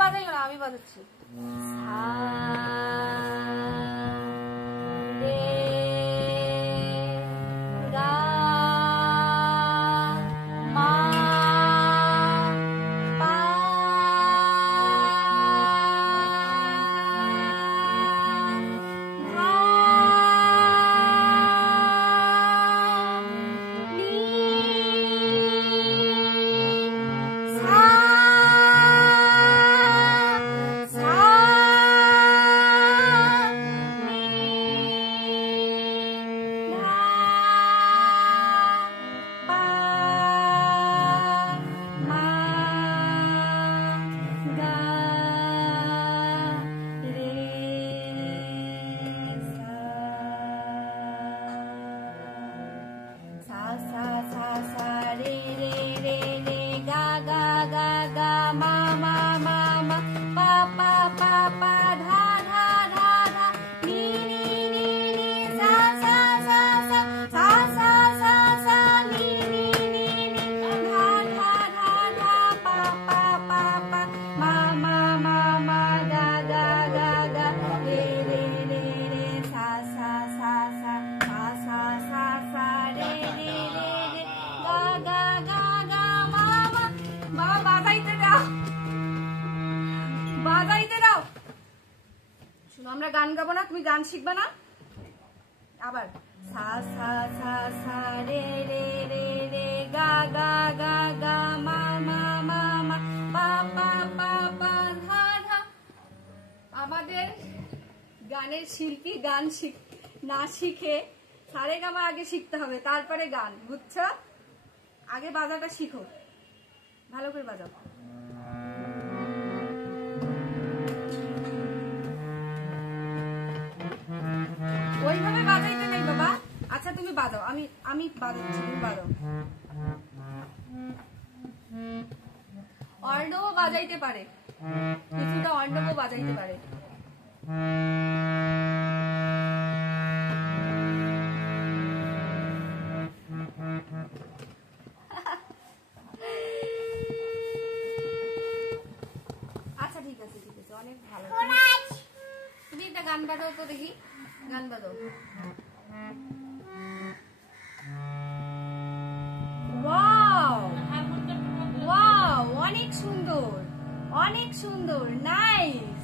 বাজাইও না, আমি বাজাচ্ছি। সা রে গা মা পা ধা নি সা সা নি ধা পা মা গা রে সা সা সা সা রে রে রে রে গা গা গা গা মা মা মা মা পা পা পা পা ধা ধা ধা ধা নি নি নি নি সা সা সা সা সা সা সা সা নি নি নি নি ধা ধা ধা ধা পা পা পা পা মা মা মা মা গা গা গা গা রে রে রে রে সা সা সা সা সা সা সা সা রে রে রে রে গা গা গা গা মা মা মা বাজাইতে দাও, বাজাইতে দাও। শুনো, আমরা গান গাবো না, তুমি গান শিখবা না। আবার সা সা সা সা রে রে রে রে গা গা গা গা মা মা মা মা পা পা পা পা ধা ধা। আমাদের গানের শিল্পী গান না শিখে সারেগামা আগে শিখতে হবে, তারপরে গান, বুঝছো? আগে বাজাটা শিখো, ভালো করে বাজাও। ওইভাবে বাজাইতে নেই বাবা। আচ্ছা তুমি বাজাও, আমি বাজাচ্ছি, তুমি বাজাও। অর্ণব বাজাইতে পারে, কিছুটা অর্ণব বাজাইতে পারে। আচ্ছা ঠিক আছে, ঠিক আছে, অনেক ভালো। তুমি একটা গান বাজাও তো দেখি, গান বাজাও। ওয়াও ওয়াও, অনেক সুন্দর, অনেক সুন্দর, নাইস।